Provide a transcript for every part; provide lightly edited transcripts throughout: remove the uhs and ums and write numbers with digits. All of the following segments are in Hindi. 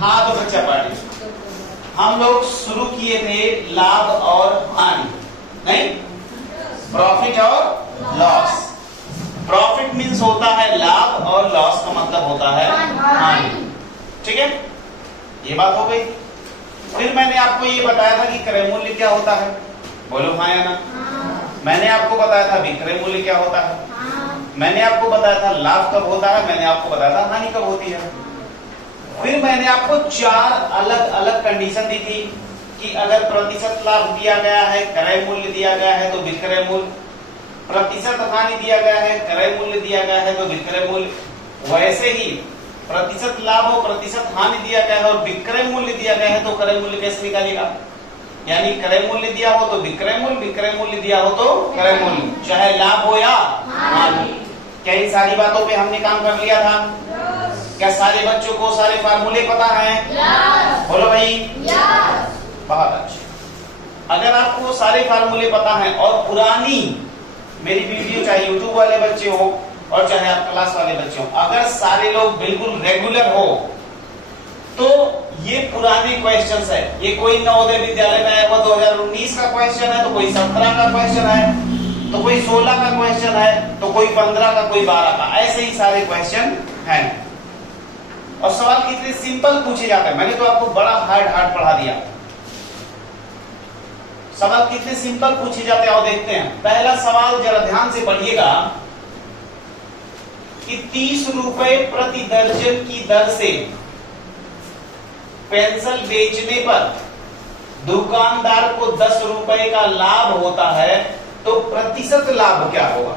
हाँ तो बच्चा पार्टी, हम लोग शुरू किए थे लाभ और हानि, नहीं प्रॉफिट और लॉस। प्रॉफिट मीन्स होता है लाभ और लॉस का मतलब होता है हानि। ठीक है, ये बात हो गई। फिर मैंने आपको ये बताया था कि क्रय मूल्य क्या होता है, बोलो हाँ या ना। मैंने आपको बताया था विक्रय मूल्य क्या होता है, मैंने आपको बताया था लाभ कब होता है, मैंने आपको बताया था हानि कब होती है। फिर मैंने आपको 4 अलग अलग कंडीशन दी थी कि अगर प्रतिशत लाभ दिया गया है, क्रय मूल्य दिया गया है तो विक्रय मूल्य, प्रतिशत हानि दिया गया है, क्रय मूल्य दिया गया है तो विक्रय मूल्य। वैसे ही प्रतिशत लाभ और प्रतिशत हानि दिया गया है और विक्रय मूल्य दिया गया है तो क्रय मूल्य कैसे निकालेगा, यानी क्रय मूल्य दिया हो तो विक्रय मूल्य, विक्रय मूल्य दिया हो तो क्रय मूल्य, चाहे लाभ हो या हानि। क्या इन सारी बातों पे हमने काम कर लिया था? क्या सारे बच्चों को सारे फार्मूले पता हैं? बोलो भाई। बहुत अच्छे। अगर आपको सारे फार्मूले पता हैं और पुरानी मेरी वीडियो चाहे यूट्यूब वाले बच्चे हो और चाहे आप क्लास वाले बच्चे हो, अगर सारे लोग बिल्कुल रेगुलर हो तो ये पुराने क्वेश्चंस है। ये कोई नवोदय विद्यालय में आया हुआ 2019 का क्वेश्चन है, तो कोई 17 का क्वेश्चन है, तो कोई 16 का क्वेश्चन है, तो कोई 15 का, कोई 12 का, ऐसे ही सारे क्वेश्चन हैं। और सवाल कितने सिंपल पूछे जाते हैं, मैंने तो आपको बड़ा हार्ड पढ़ा दिया। सवाल कितने सिंपल पूछे जाते हैं और देखते हैं। पहला सवाल जरा ध्यान से पढ़िएगा कि 30 रुपए प्रति दर्जन की दर से पेंसिल बेचने पर दुकानदार को 10 रुपए का लाभ होता है, तो प्रतिशत लाभ क्या होगा?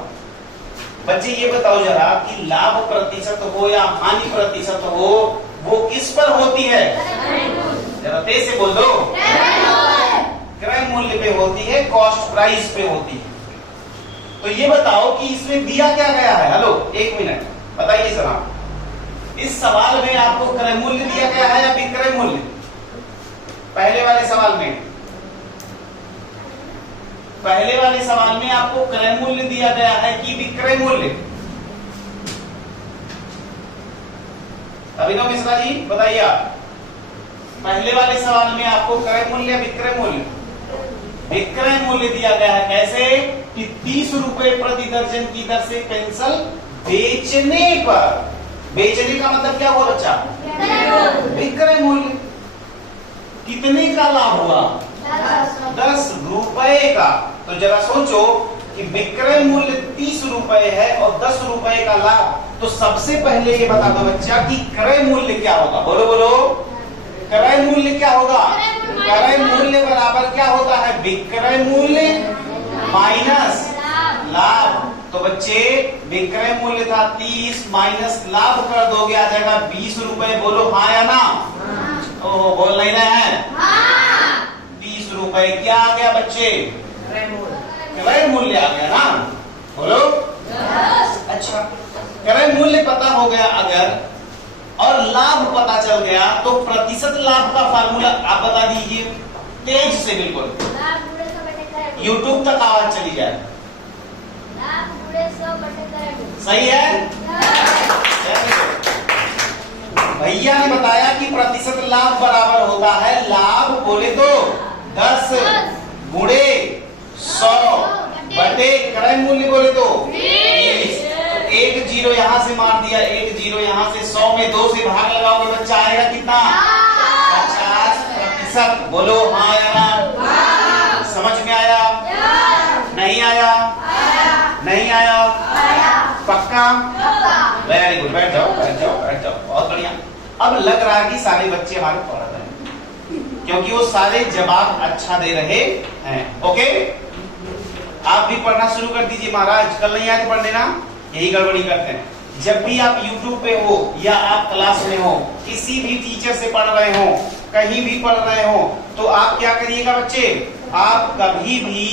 बच्चे ये बताओ जरा कि लाभ प्रतिशत हो या हानि प्रतिशत हो, वो किस पर होती है? जरा तेज से बोल दो। क्रय मूल्य पे होती है, कॉस्ट प्राइस पे होती है। तो ये बताओ कि इसमें दिया क्या गया है? हेलो, एक मिनट बताइए जरा, इस सवाल में आपको क्रय मूल्य दिया गया है या विक्रय मूल्य? पहले वाले सवाल में आपको क्रय मूल्य दिया गया है कि विक्रय मूल्य? अभिनव मिश्रा जी बताइए आप, पहले वाले सवाल में आपको क्रय मूल्य विक्रय मूल्य? विक्रय मूल्य दिया गया है। कैसे? कि 30 रुपए प्रति दर्जन की दर से पेंसिल बेचने पर, बेचने का मतलब क्या हुआ बच्चा? विक्रय मूल्य। कितने का लाभ हुआ? 10 रुपए का। तो जरा सोचो कि विक्रय मूल्य 30 रुपए है और 10 रुपए का लाभ, तो सबसे पहले ये बता दो बच्चा कि क्रय मूल्य क्या होगा? बोलो बोलो, क्रय मूल्य क्या होगा? क्रय मूल्य बराबर क्या होता है? विक्रय मूल्य माइनस लाभ। तो बच्चे विक्रय मूल्य था 30 माइनस लाभ कर दोगे, आ जाएगा 20 रुपए। बोलो हाँ या ना? ओहो, बोल नहीं रहे हैं? 20 रुपए क्या आ गया बच्चे? क्रय मूल्य आ गया ना? बोलो। अच्छा, क्रय मूल्य पता हो गया अगर, और लाभ पता चल गया, तो प्रतिशत लाभ का फार्मूला आप बता दीजिए तेज से, बिल्कुल यूट्यूब तक आवाज चली जाए। सही है? भैया ने बताया कि प्रतिशत लाभ बराबर होता है, लाभ बोले तो 10 गुणे 100 बटे क्रय मूल्य बोले तो 20। एक जीरो यहां से मार दिया, एक जीरो यहां से, 100 में 2 से भाग लगाओगे बच्चा आएगा कितना? 50%। बोलो हाँ या ना? समझ में आया? नहीं आया? नहीं आया? पक्का? वेरी गुड, बैठ जाओ बैठ जाओ बैठ जाओ, बहुत बढ़िया। अब लग रहा है कि सारे बच्चे हमारे पढ़ रहे हैं, क्योंकि वो सारे जवाब अच्छा दे रहे हैं। ओके, आप भी पढ़ना शुरू कर दीजिए महाराज, कल नहीं आए तो पढ़ लेना, यही गड़बड़ी करते हैं। जब भी आप YouTube पे हो या आप क्लास में हो, किसी भी टीचर से पढ़ रहे हो, कहीं भी पढ़ रहे हो, तो आप क्या करिएगा बच्चे? आप कभी भी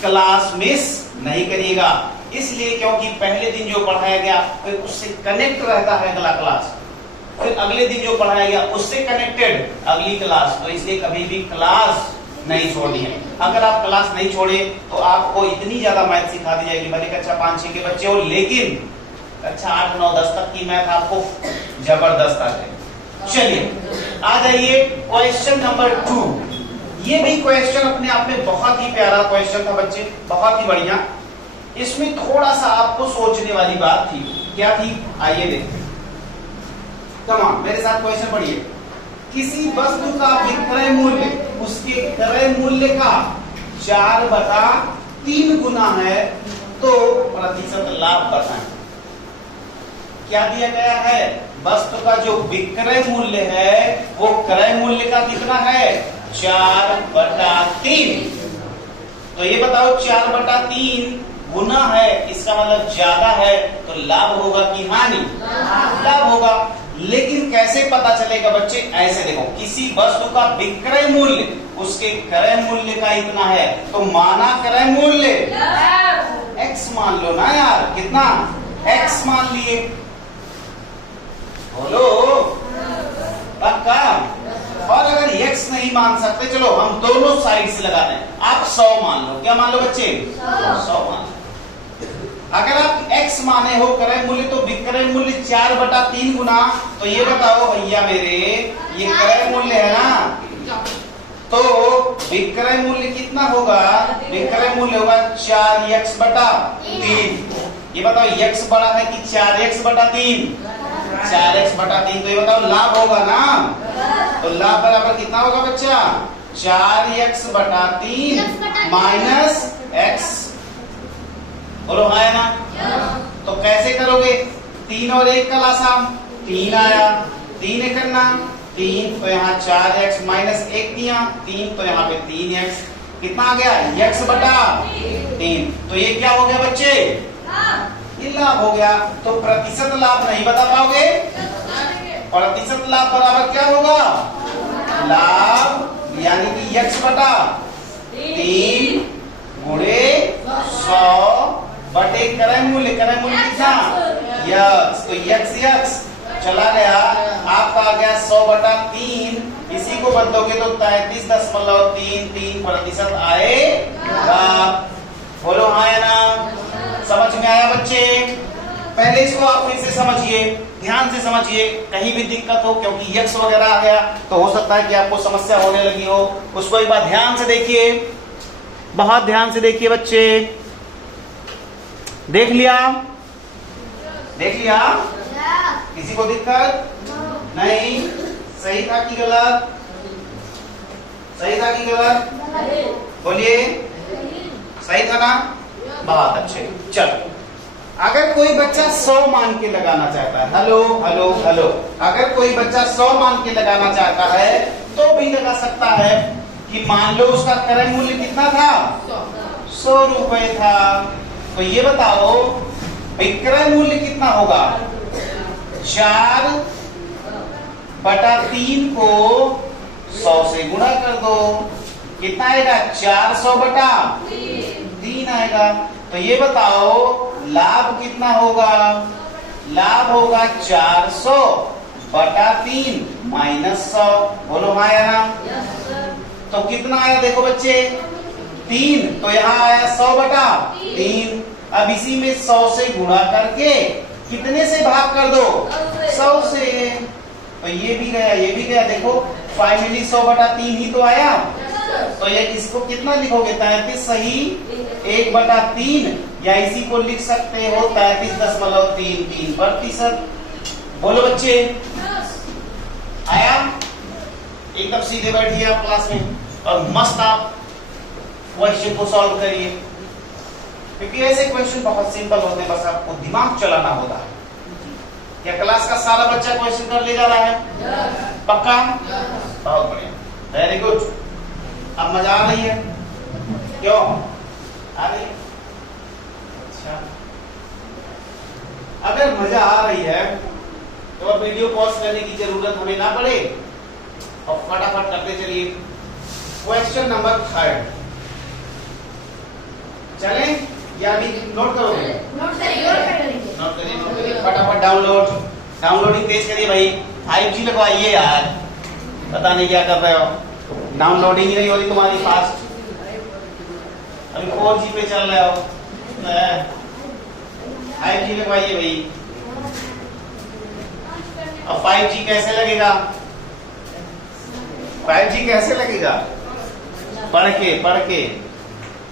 क्लास मिस नहीं करिएगा। इसलिए क्योंकि पहले दिन जो पढ़ाया गया फिर उससे कनेक्ट रहता है अगला क्लास, फिर अगले दिन जो पढ़ाया गया उससे कनेक्टेड अगली क्लास। तो इसलिए कभी भी क्लास नहीं छोड़नी है। अगर आप क्लास नहीं छोड़े तो आपको इतनी ज्यादा मैथ सिखा दी जाएगी, भले कक्षा 5-6 के बच्चे हो, लेकिन कक्षा 8, 9, 10 तक की मैथ आपको जबरदस्त आ जाएगी। चलिए आ जाइए क्वेश्चन नंबर 2। ये भी क्वेश्चन अपने आप में बहुत ही प्यारा क्वेश्चन था बच्चे, बहुत ही बढ़िया। इसमें थोड़ा सा आपको सोचने वाली बात थी। क्या थी? आइए देखते हैं। कम ऑन, मेरे साथ क्वेश्चन पढ़िए। किसी वस्तु का विक्रय मूल्य उसके क्रय मूल्य का 4/3 गुना है तो प्रतिशत लाभ बताएं। क्या दिया गया है? वस्तु का जो विक्रय मूल्य है वो क्रय मूल्य का कितना है? 4/3। तो ये बताओ 4/3 गुना है, इसका मतलब ज्यादा है, तो लाभ होगा कि हानि? लाभ होगा। लेकिन कैसे पता चलेगा बच्चे? ऐसे देखो, किसी वस्तु का विक्रय मूल्य उसके क्रय मूल्य का इतना है, तो माना क्रय मूल्य x मान लो ना यार। कितना? x मान लिए। बोलो पक्का? और अगर x नहीं मान सकते, चलो हम दोनों साइड से लगा दें। आप 100 मान लो। क्या मान लो बच्चे? 100 मान लो। अगर आप x माने हो क्रय मूल्य, तो विक्रय मूल्य 4/3 गुना। तो ये बताओ भैया मेरे, ये क्रय मूल्य है ना, तो विक्रय मूल्य कितना होगा? विक्रय मूल्य होगा 4x/3। ये बताओ x बड़ा है कि 4x/3? 4x/3। तो ये बताओ लाभ होगा ना, तो लाभ बराबर कितना होगा बच्चा? 4x/3 minus x। बोलो हाँ है ना? तो कैसे करोगे? 3 और 1 का लासाम 3 आया, 3 एक करना 3, तो यहाँ 4x माइनस 1 दिया 3, तो यहाँ पे 3x। कितना आ गया? x/3। तो ये क्या हो गया बच्चे? ये लाभ हो गया। तो प्रतिशत लाभ नहीं बता पाओगे? प्रतिशत लाभ बराबर क्या होगा? लाभ यानी कि x/3 गुणे 100 बटे क्रय मूल्य। क्रय मूल्य कितना? x। तो x चला गया, आपका आ गया 100/3। इसी को बदलोगे तो 33.33 प्रतिशत आएगा। बोलो हाँ या ना? समझ में आया बच्चे? पहले इसको आप फिर से समझिए, ध्यान से समझिए, कहीं भी दिक्कत हो, क्योंकि x वगैरह आ गया तो हो सकता है कि आपको समस्या होने लगी हो। उसको एक बार ध्यान से देखिए, बहुत ध्यान से देखिए बच्चे। देख लिया? देख लिया? किसी को दिक्कत? नहीं? सही था कि गलत? सही था कि गलत? बोलिए। सही था ना? बहुत अच्छे। चलो, अगर कोई बच्चा 100 मान के लगाना चाहता है, हेलो हेलो हेलो, अगर कोई बच्चा 100 मान के लगाना चाहता है तो भी लगा सकता है कि मान लो उसका क्रय मूल्य कितना था? 100 रुपए था। तो ये बताओ विक्रय मूल्य कितना होगा? 4/3 को 100 से गुणा कर दो। कितना आएगा? 400/3 आएगा। तो ये बताओ लाभ कितना होगा? लाभ होगा 400/3 माइनस 100। बोलो हाँ या ना? तो कितना आया देखो बच्चे? 3। तो यहाँ आया 100/3। अब इसी में 100 से गुणा करके कितने से भाग कर दो? 100 से। तो ये भी गया, ये भी गया। देखो फाइनली 100/3 ही तो आया। तो ये इसको कितना लिखोगे? 33 सही 1/3, या इसी को लिख सकते हो 33.33 प्रतिशत। बोलो बच्चे आया? एकदम सीधे बैठिए आप क्लास में और मस्त आप क्वेश्चन को सॉल्व करिए, क्योंकि ऐसे क्वेश्चन बहुत सिंपल होते हैं, बस आपको दिमाग चलाना होता है। क्या क्लास का सारा बच्चा क्वेश्चन कर ले जा रहा है? पक्का? बहुत बढ़िया, वेरी गुड। अब मजा आ रही है? क्यों आ रही है? अच्छा, अगर मजा आ रही है तो अब वीडियो पॉज करने की जरूरत हमें ना पड़े और फटाफट करते चलिए। क्वेश्चन नंबर 3 चलें या भी नोट करोगे? नोट करिए फटाफट। डाउनलोडिंग तेज करिए भाई। 5G लगवाइए यार, पता नहीं क्या कर रहे हो। डाउनलोडिंग ही नहीं हो रही तुम्हारी फास्ट। अभी 4G पे चल रहे हो, 5G लगवाइए भाई। अब 5G कैसे लगेगा? 5G कैसे लगेगा? पढ़ के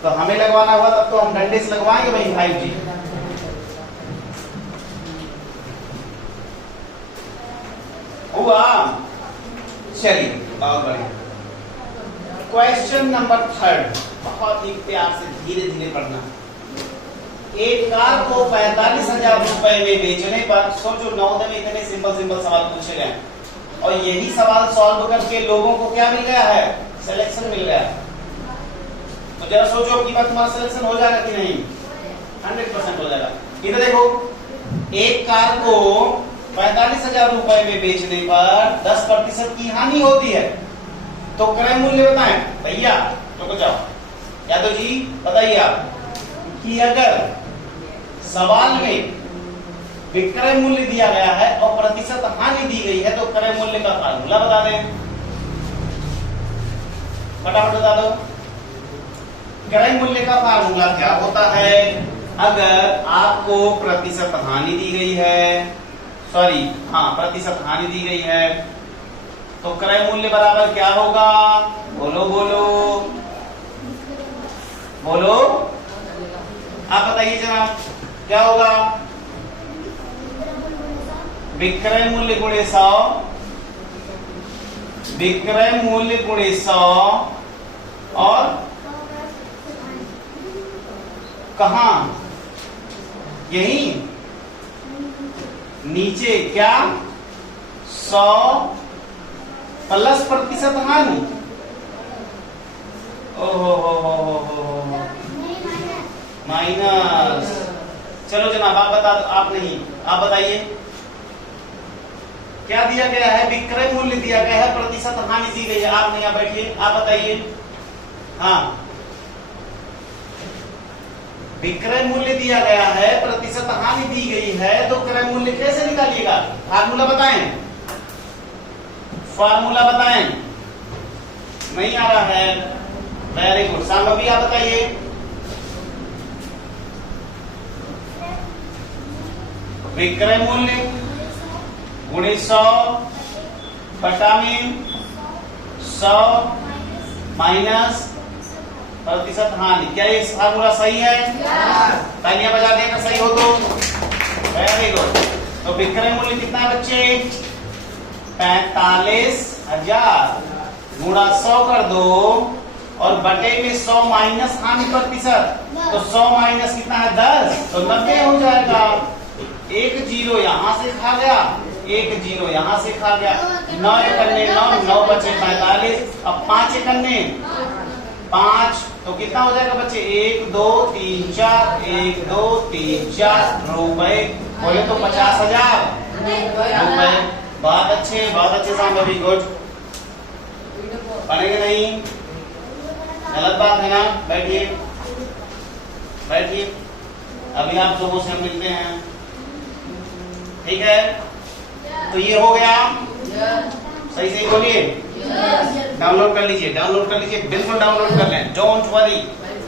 तो हमें लगवाना हुआ तब तो हम डंडे से लगवाएंगे भाई 5G। हुआ? चलिए बहुत बढ़िया। क्वेश्चन नंबर 3, बहुत ही प्यार से धीरे धीरे पढ़ना। एक कार को 45,000 रुपए में बेचने पर, सोचो नवोदय में इतने सिंपल सवाल पूछे गए और यही सवाल सॉल्व करके लोगों को क्या मिल गया है? सिलेक्शन मिल गया। तो जरा सोचो कि बात तुम्हारा सिलेक्शन हो जाएगा कि नहीं? 100% हो जाएगा। इधर देखो, एक कार को 45,000 रुपए में बेचने पर 10% की हानि होती है, तो क्रय मूल्य बताएं भैया। तो जाओ यादव जी बताइए आप कि अगर सवाल में विक्रय मूल्य दिया गया है और प्रतिशत हानि दी गई है तो क्रय मूल्य का फार्मूला बता दें, फटाफट बता दो। क्रय मूल्य का फार्मूला क्या होता है? अगर आपको प्रतिशत हानि दी गई है, प्रतिशत हानि दी गई है तो क्रय मूल्य बराबर क्या होगा? बोलो बोलो बोलो, आप बताइए जरा क्या होगा? विक्रय मूल्य गुणे 100, विक्रय मूल्य गुणे 100 और कहा? यही नीचे क्या? 100 प्लस प्रतिशत हानि। ओहो माइनस। चलो जनाब आप बता दो, आप नहीं, आप बताइए क्या दिया गया है? विक्रय मूल्य दिया गया है, प्रतिशत हानि दी गई है। आप नहीं, आप बैठिए, आप बताइए। हाँ, विक्रय मूल्य दिया गया है, प्रतिशत हानि दी गई है, तो क्रय मूल्य कैसे निकालिएगा? फार्मूला बताएं, फार्मूला बताएं। नहीं आ रहा है? Very good. सामग्री आप बताइए। विक्रय मूल्य गुणे 100 बटा में 100 माइनस प्रतिशत हानि। क्या ये फार्मूला सही है? तालियां बजा देना सही हो तो। Very good. तो विक्रय मूल्य कितना है बच्चे? 45,000 गुणा 100 कर दो और बटे में 100 माइनस हानि प्रतिशत, तो 100 माइनस कितना है? 10, तो 90 हो जाएगा। एक जीरो यहां से खा गया, एक जीरो यहां से खा गया। 9 एकन्ने 9, 9 बचे 45, अब 5 एकन्ने 5, तो कितना हो जाएगा बच्चे? 1 2 3 4, 1 2 3 4 रुपए। बोले तो 50,000 रुपए। बहुत अच्छे सामने, गुड। पढ़ेंगे नहीं? गलत बात है ना? बैठिए बैठिए, अभी आप लोगों से मिलते हैं, ठीक है? तो ये हो गया, सही सही बोलिए। डाउनलोड कर लीजिए, डाउनलोड कर लीजिए, बिल्कुल डाउनलोड कर लें। डोंट वरी,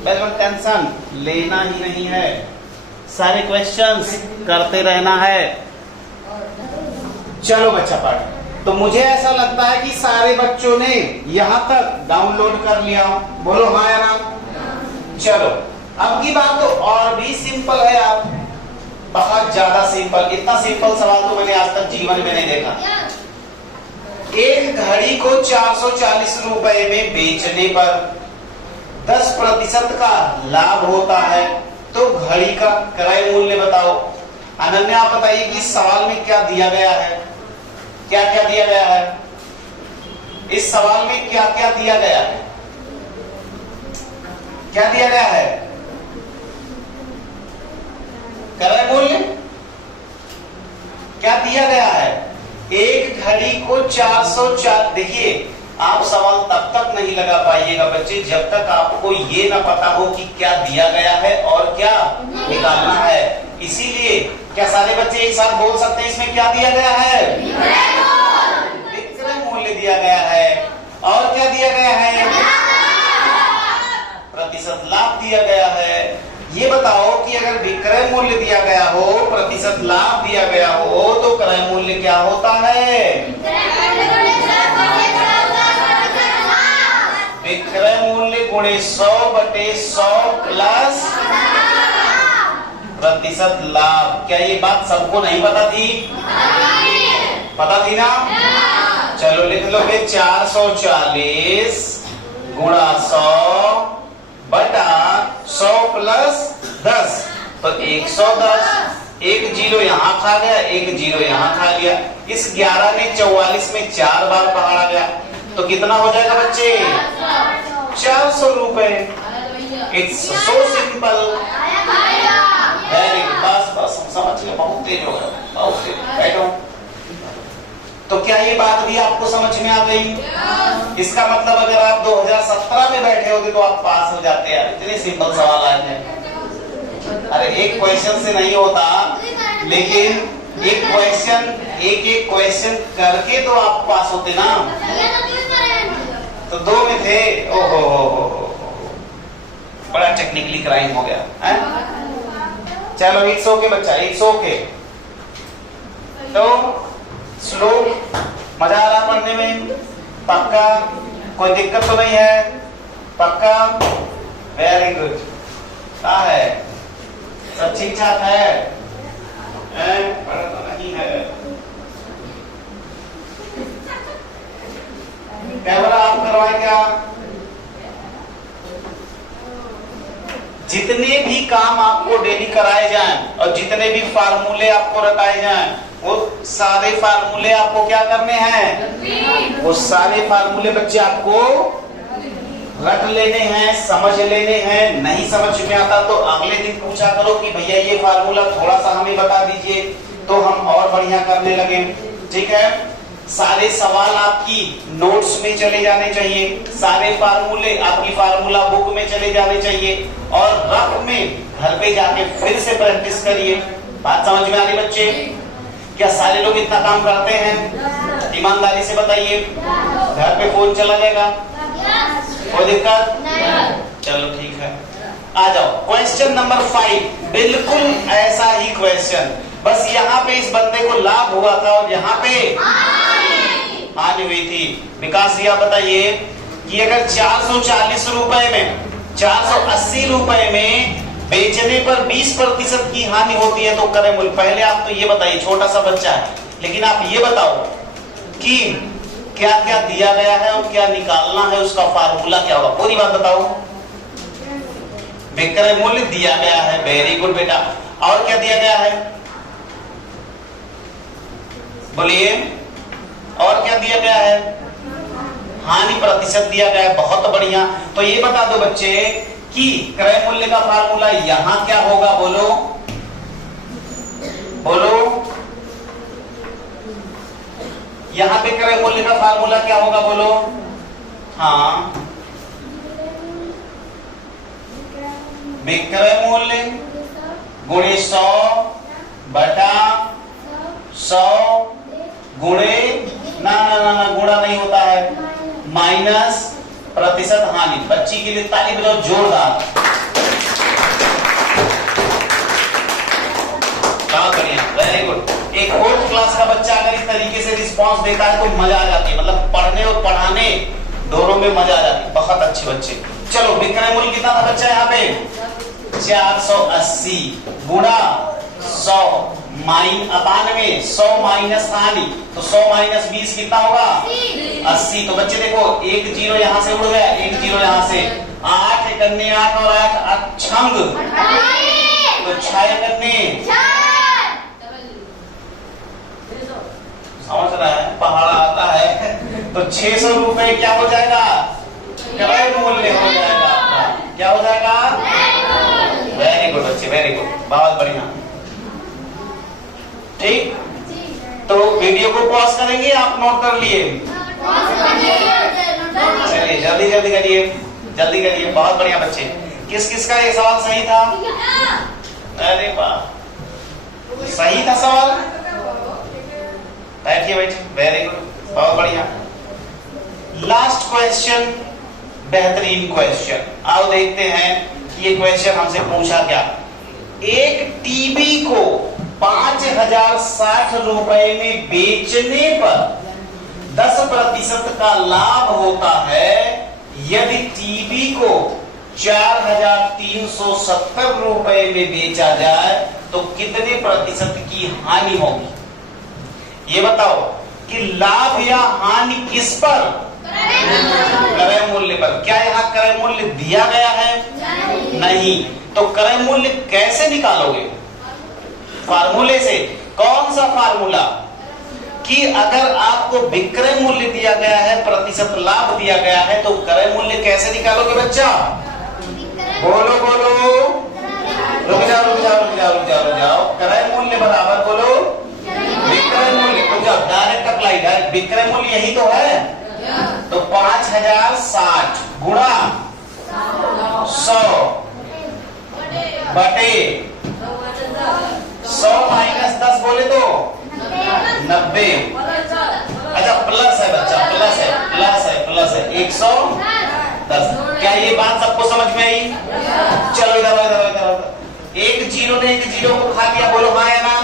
बिल्कुल टेंशन लेना ही नहीं है, सारे क्वेश्चंस करते रहना है। चलो बच्चा पढ़। तो मुझे ऐसा लगता है कि सारे बच्चों ने यहां तक डाउनलोड कर लिया। बोलो हाँ या ना? चलो अब की बात तो और भी सिंपल है यार, बहुत ज्यादा सिंपल। इतना सिंपल सवाल तो मैंने आज तक जीवन में नहीं देखा। एक घड़ी को 440 रुपए में बेचने पर 10% का लाभ होता है, तो घड़ी का क्रय मूल्य बताओ। अनन्या आप बताइए कि सवाल में क्या दिया गया है? क्या क्या दिया गया है इस सवाल में? क्या क्या दिया गया है? क्या दिया गया है? क्रय मूल्य क्या दिया गया है? एक घड़ी को 404। देखिए आप सवाल तब तक नहीं लगा पाइएगा बच्चे जब तक आपको ये ना पता हो कि क्या दिया गया है और क्या निकालना है। इसीलिए क्या सारे बच्चे एक साथ बोल सकते हैं इसमें क्या दिया गया है? विक्रय मूल्य दिया गया है। और क्या दिया गया है? प्रतिशत लाभ दिया गया है। ये बताओ कि अगर विक्रय मूल्य दिया गया हो, प्रतिशत लाभ दिया गया हो, तो क्रय मूल्य क्या होता है? गुणे 100/100 प्लस प्रतिशत लाभ। क्या ये बात सबको नहीं पता थी? पता थी ना? चलो लिख लो फिर 440 गुणा 100/100 प्लस 10 तो 110। एक जीरो यहाँ खा गया, एक जीरो यहाँ खा लिया। इस 11 ने 44 में 4 बार पहाड़ा गया तो कितना हो जाएगा बच्चे? 400 रुपए। It's so simple. Very good. बस बस समझ गए, बहुत तेज हो गया, बहुत तेज। बैठो। तो क्या ये बात भी आपको समझ में आ गई? इसका मतलब अगर आप 2017 में बैठे होते तो आप पास हो जाते यार। इतने सिंपल सवाल आए हैं। अरे एक क्वेश्चन से नहीं होता, लेकिन एक क्वेश्चन करके तो आप पास होते ना। तो 2 में थे। ओहो हो, बड़ा टेक्निकली क्राइम हो गया है? चलो इट्स ओके बच्चा, इट्स ओके। तो स्लो, मजा आ रहा पढ़ने में? पक्का? कोई दिक्कत तो नहीं है? पक्का? Very good. क्या है, सब ठीक ठाक है? पढ़ा तो नहीं है? कैमरा ऑफ करवाए क्या? जितने भी काम आपको डेली कराए जाएं और जितने भी फार्मूले आपको रटाए जाएं, वो सारे फार्मूले आपको क्या करने हैं? वो सारे फार्मूले बच्चे आपको रट लेने हैं, समझ लेने हैं। नहीं समझ में आता तो अगले दिन पूछा करो कि भैया ये फार्मूला थोड़ा सा हमें बता दीजिए, तो हम और बढ़िया करने लगे। ठीक है? सारे सवाल आपकी नोट्स में चले जाने चाहिए, सारे फार्मूले आपकी फार्मूला बुक में चले जाने चाहिए, और रफ में घर पे जाके फिर से प्रैक्टिस करिए। बात समझ में आ रही बच्चे? क्या सारे लोग इतना काम करते हैं? ईमानदारी से बताइए। घर पे फोन चला जाएगा? कोई दिक्कत? चलो ठीक है, आ जाओ। क्वेश्चन नंबर 5 बिल्कुल ऐसा ही क्वेश्चन, बस यहाँ पे इस बंदे को लाभ हुआ था और यहाँ पे हानि हुई थी। विकास जी आप बताइए कि अगर 440 रुपए में 480 रुपए में बेचने पर 20% की हानि होती है तो करें मूल्य। पहले आप तो ये बताइए, छोटा सा बच्चा है, लेकिन आप ये बताओ कि क्या क्या दिया गया है और क्या निकालना है, उसका फार्मूला क्या होगा? पूरी बात बताओ। विक्रय मूल्य दिया गया है, वेरी गुड बेटा। और क्या दिया गया है? बोलिए, और क्या दिया गया है? हानि प्रतिशत दिया गया है, बहुत बढ़िया। तो ये बता दो बच्चे कि क्रय मूल्य का फार्मूला यहां क्या होगा? बोलो बोलो, यहां पे क्रय मूल्य का फार्मूला क्या होगा? बोलो। हाँ, विक्रय मूल्य गुणे 100/100 गुणे ना गुणा नहीं होता है, माइनस प्रतिशत हानि। बच्ची के लिए ताली बजाओ जोरदार। बहुत बढ़िया, वेरी गुड। एक 4th क्लास का बच्चा अगर इस तरीके से रिस्पांस देता है तो मजा आ जाती है, मतलब पढ़ने और पढ़ाने दोनों में मजा आ जाती है। बहुत अच्छे बच्चे। चलो, विक्रय मूल्य कितना था बच्चा यहाँ पे? 480 गुणा 100 92, 100 माइनस हानि, तो 100 माइनस 20 कितना होगा? 80। तो बच्चे देखो, एक जीरो यहाँ से उड़ गया, एक जीरो यहाँ से। 8 एकन्ने 8 और 8 छंग, तो 6 एकन्ने। समझ रहा है? पहाड़ा आता है तो 600 रुपए क्या हो जाएगा? क्रय मूल्य हो जाएगा आपका। क्या हो जाएगा? वेरी गुड बच्चे, वेरी गुड, बहुत बढ़िया। ठीक, तो वीडियो को पॉज करेंगे, आप नोट कर लिए? चलिए जल्दी जल्दी करिए, जल्दी करिए। बहुत बढ़िया बच्चे। किस किस का ये सवाल सही था? अरे वाह, सही था सवाल। बैठिए बैठिए, वेरी गुड, बहुत बढ़िया। लास्ट क्वेश्चन, बेहतरीन क्वेश्चन। आओ देखते हैं ये क्वेश्चन हमसे पूछा क्या। एक टीवी को 5060 रुपए में बेचने पर 10% का लाभ होता है यदि टीवी को 4,370 रुपए में बेचा जाए तो कितने प्रतिशत की हानि होगी? ये बताओ कि लाभ या हानि किस पर? क्रय मूल्य पर। क्या यहाँ क्रय मूल्य दिया गया है? नहीं। तो क्रय मूल्य कैसे निकालोगे? फार्मूले से। कौन सा फार्मूला? कि अगर आपको विक्रय मूल्य दिया गया है, प्रतिशत लाभ दिया गया है, तो क्रय मूल्य कैसे निकालोगे बच्चा? बोलो बोलो, रुक जाओ रुक जाओ रुक जाओ रुक जाओ रुक जाओ। क्रय मूल्य बराबर बोलो विक्रय मूल्य। रुक जाओ, डायरेक्ट अप्लाई, डायरेक्ट विक्रय मूल्य यही तो है। तो 5060 गुणा 100 बटे 100 माइनस 10 बोले तो 90। अच्छा प्लस है बच्चा, प्लस है प्लस है प्लस है 110। क्या ये बात सबको समझ में आई? चलो इधर इधर इधर। एक जीरो ने एक जीरो को खा लिया, बोलो हाँ या ना?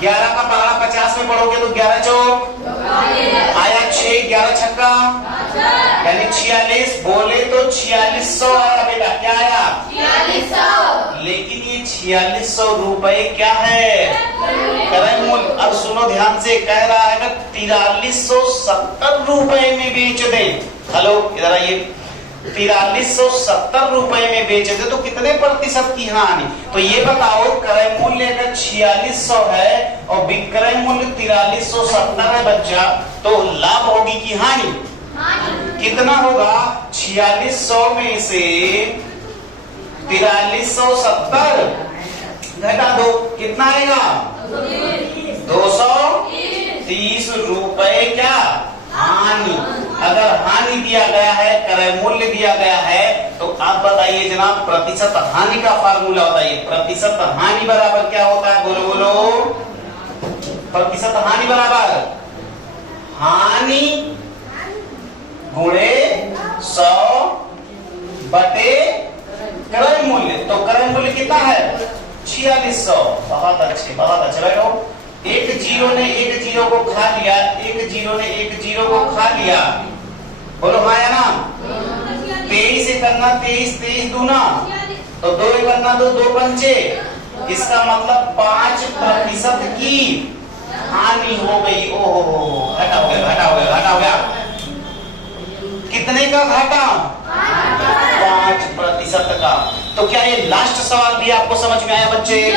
11 का पहाड़ा 50 में पढ़ोगे तो 11 चौक आया 6, 11 छक्का यानी 46। बोले तो 4600 आया बेटा। क्या आया? 4600। लेकिन ये 4600 रुपए क्या है? क्रय मूल्य। अब सुनो ध्यान से, कह रहा है ना 4370 रुपए में बेच दे। हेलो इधर आइए। 4370 रुपए में बेच दे तो कितने प्रतिशत की हानि? तो ये बताओ, क्रय मूल्य अगर 4600 है और विक्रय मूल्य 4370 है बच्चा, तो लाभ होगी कि हानि? कितना होगा? 4600 में से 4370 घटा दो, कितना आएगा? 230 रुपए क्या हानि। अगर हानि दिया गया है, क्रय मूल्य दिया गया है, तो आप बताइए जनाब प्रतिशत हानि का फार्मूला बताइए। प्रतिशत हानि बराबर क्या होता है? बोलो बोलो। प्रतिशत हानि बराबर हानि गुणे 100 बटे क्रय मूल्य। तो क्रय मूल्य कितना है? 4600। बहुत अच्छे बहुत अच्छे बैठो। एक जीरो ने एक जीरो को खा लिया, एक जीरो ने एक जीरो को खा लिया, बोलो हाँ या ना? 23 से करना 23, 23 दूना तो 2 करना 2, 2 पंचे। इसका मतलब 5% की हानि हो गई। ओहो घटा हो गया घटा हो गया घटा हो गया। कितने का घाटा? 5% का। तो क्या ये लास्ट सवाल भी आपको समझ में आया बच्चे?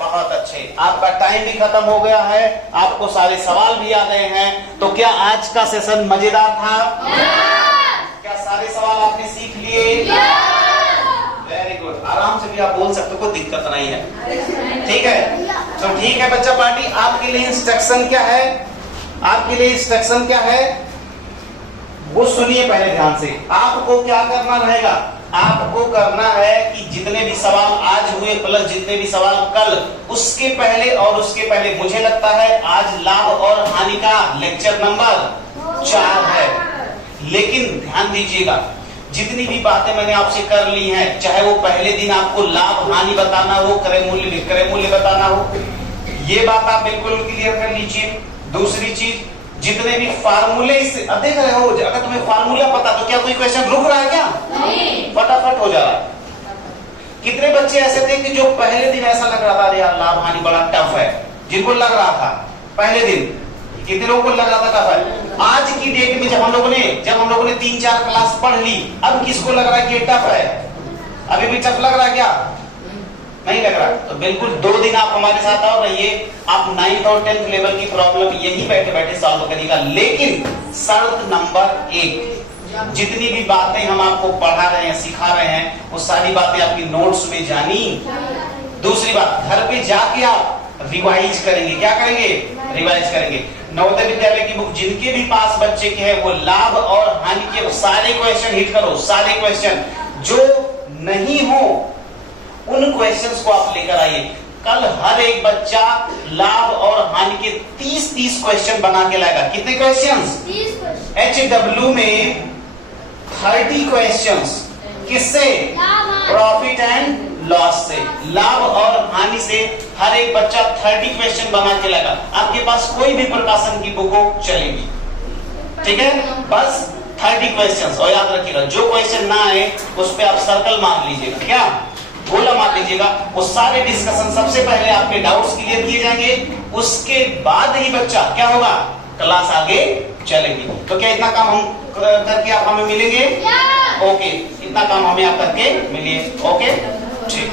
बहुत अच्छे। आपका टाइम भी खत्म हो गया है, आपको सारे सवाल भी आ गए हैं। तो क्या आज का सेशन मजेदार था? क्या सारे सवाल आपने सीख लिए? Very good. आराम से भी आप बोल सकते हो, कोई दिक्कत नहीं है। ठीक है तो ठीक है बच्चा पार्टी, आपके लिए इंस्ट्रक्शन क्या है? आपके लिए इंस्ट्रक्शन क्या है वो सुनिए पहले ध्यान से। आपको क्या करना रहेगा? आपको करना है कि जितने भी सवाल आज हुए प्लस जितने भी सवाल कल, उसके पहले और उसके पहले, मुझे लगता है आज लाभ और हानि का लेक्चर नंबर 4 है। लेकिन ध्यान दीजिएगा, जितनी भी बातें मैंने आपसे कर ली हैं, चाहे वो पहले दिन आपको लाभ हानि बताना हो, क्रय मूल्य विक्रय मूल्य बताना हो, ये बात आप बिल्कुल क्लियर कर लीजिए। दूसरी चीज, जितने भी फार्मूले देख रहे हो, अगर तुम्हें फार्मूला पता तो क्या कोई क्वेश्चन रुक रहा है क्या? नहीं, फटाफट हो जा रहा है। कितने बच्चे ऐसे थे कि जो पहले दिन ऐसा लग रहा था यार लाभ हानि बड़ा टफ है, जिनको लग रहा था पहले दिन, कितने लोगों को लग रहा था टफ है? आज की डेट में जब हम लोगों ने 3-4 क्लास पढ़ ली, अब किसको लग रहा है कि टफ है? अभी भी टफ लग रहा है क्या? नहीं लग रहा? तो बिल्कुल 2 दिन आप हमारे साथ और रहिए, आप 9th और 10th लेवल की प्रॉब्लम यही बैठे बैठे सॉल्व करिएगा। लेकिन शर्त नंबर 1, जितनी भी बातें हम आपको पढ़ा रहे हैं सिखा रहे हैं वो सारी बातें आपकी नोट्स में जानी। दूसरी बात, घर पे जाके आप रिवाइज करेंगे। क्या करेंगे? रिवाइज करेंगे। नवोदय विद्यालय की बुक जिनके भी पास बच्चे के है वो लाभ और हानि के सारे क्वेश्चन हिट करो। सारे क्वेश्चन जो नहीं हो उन क्वेश्चंस को आप लेकर आइए। कल हर एक बच्चा लाभ और हानि के 30 क्वेश्चन बना के लाएगा। कितने क्वेश्चंस? 30 HW में 30 क्वेश्चंस। किससे? प्रॉफिट एंड लॉस से, लाभ और हानि से हर एक बच्चा 30 क्वेश्चन बना के लाएगा। आपके पास कोई भी प्रकाशन की बुक हो चलेगी। ठीक है, बस 30 क्वेश्चंस। और याद रखिएगा जो क्वेश्चन ना आए उस पे आप सर्कल मार लीजिएगा, क्या गोला मार लीजिएगा। वो सारे डिस्कशन सबसे पहले आपके डाउट्स क्लियर किए जाएंगे, उसके बाद ही बच्चा क्या होगा, क्लास आगे चलेगी। तो क्या इतना काम हम करके आप हमें मिलेंगे? ओके, इतना काम हमें आप करके मिलिए। ओके, ठीक।